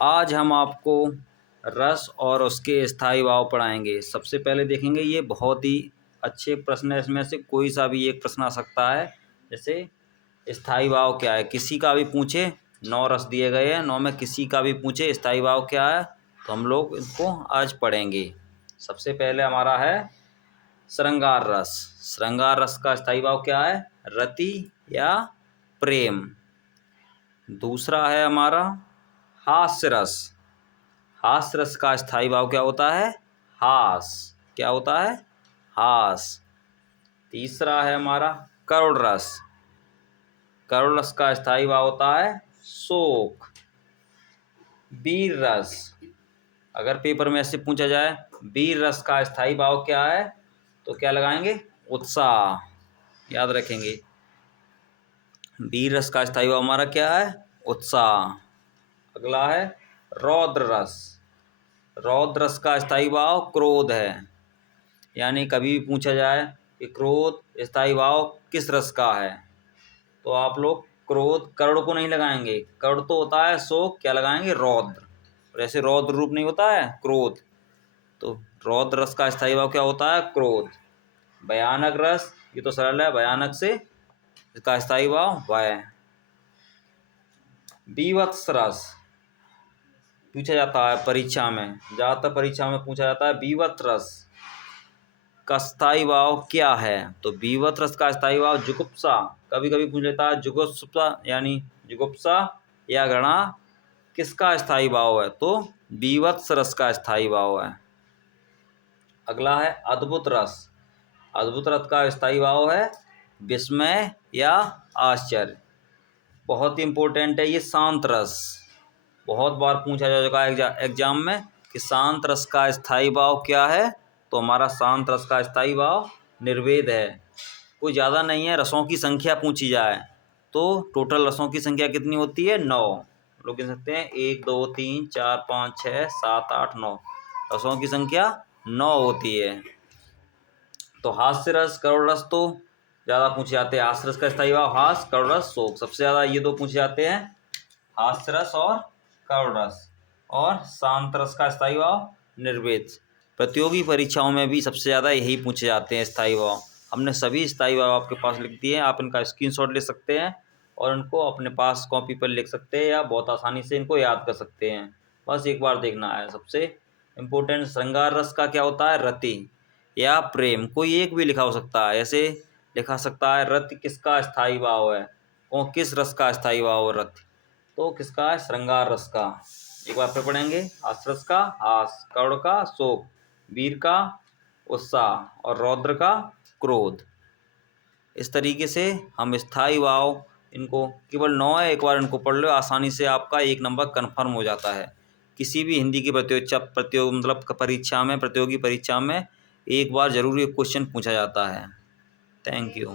आज हम आपको रस और उसके स्थायी भाव पढ़ाएंगे। सबसे पहले देखेंगे ये बहुत ही अच्छे प्रश्न है, इसमें से कोई सा भी एक प्रश्न आ सकता है। जैसे स्थायी भाव क्या है, किसी का भी पूछे, 9 रस दिए गए हैं, 9 में किसी का भी पूछे स्थायी भाव क्या है, तो हम लोग इसको आज पढ़ेंगे। सबसे पहले हमारा है श्रृंगार रस। श्रृंगार रस का स्थायी भाव क्या है, रति या प्रेम। दूसरा है हमारा हास्य रस। हास्य रस का स्थायी भाव क्या होता है, हास। क्या होता है, हास। तीसरा है हमारा करुण रस। करुण रस का स्थायी भाव होता है शोक। वीर रस, अगर पेपर में ऐसे पूछा जाए वीर रस का स्थायी भाव क्या है, तो क्या लगाएंगे, उत्साह। याद रखेंगे, वीर रस का स्थायी भाव हमारा क्या है, उत्साह। अगला है रौद्र रस। रौद्र रस का स्थायी भाव क्रोध है। यानी कभी भी पूछा जाए कि क्रोध स्थायी भाव किस रस का है, तो आप लोग क्रोध कर्ण को नहीं लगाएंगे। कर्ण तो होता है शोक, क्या लगाएंगे, रौद्र। और ऐसे रौद्र रूप नहीं होता है क्रोध, तो रौद्र रस का स्थायी भाव क्या होता है, क्रोध। भयानक रस, ये तो सरल है, भयानक से इसका स्थायी भाव भय। बीभत्स रस पूछा जाता है परीक्षा में, ज़्यादातर परीक्षा में पूछा जाता है बीभत्स रस का स्थायी भाव क्या है, तो बीभत्स रस का स्थायी भाव जुगुप्सा। कभी कभी पूछ लेता है जुगुप्सा, यानी जुगुप्सा या घृणा किसका स्थायी भाव है, तो बीभत्स रस का स्थायी भाव है। अगला है अद्भुत रस। अद्भुत रस का स्थायी भाव है विस्मय या आश्चर्य। बहुत ही इम्पोर्टेंट है ये शांत रस। बहुत बार पूछा जा चुका है एग्जाम में कि शांत रस का स्थायी भाव क्या है, तो हमारा शांत रस का स्थायी भाव निर्वेद है। कोई ज़्यादा नहीं है, रसों की संख्या पूछी जाए तो टोटल रसों की संख्या कितनी होती है, 9। लोग कह सकते हैं 1 2 3 4 5 6 7 8 9, रसों की संख्या 9 होती है। तो हास्य रस करुण रस तो ज़्यादा पूछे जाते हैं। हास्य रस का स्थायी भाव हास, करुण रस शोक, सबसे ज़्यादा ये दो पूछे जाते हैं, हास्य रस और करुण रस। और शांत रस का स्थायी भाव निर्वेद। प्रतियोगी परीक्षाओं में भी सबसे ज़्यादा यही पूछे जाते हैं स्थायी भाव। हमने सभी स्थायी भाव आपके पास लिख दिए हैं, आप इनका स्क्रीनशॉट ले सकते हैं और इनको अपने पास कॉपी पर लिख सकते हैं या बहुत आसानी से इनको याद कर सकते हैं। बस एक बार देखना है। सबसे इम्पोर्टेंट श्रृंगार रस का क्या होता है, रति या प्रेम। कोई एक भी लिखा हो सकता है, ऐसे लिखा सकता है रति किसका स्थायी भाव है, और किस रस का स्थायी भाव है रति, तो किसका है, श्रृंगार रस का। एक बार फिर पढ़ेंगे, हास्य रस का हास, करुण का शोक, वीर का उत्साह और रौद्र का क्रोध। इस तरीके से हम स्थायी भाव, इनको केवल 9 है, एक बार इनको पढ़ लो, आसानी से आपका 1 नंबर कन्फर्म हो जाता है। किसी भी हिंदी की मतलब परीक्षा में, प्रतियोगी परीक्षा में एक बार जरूर ये क्वेश्चन पूछा जाता है। Thank you.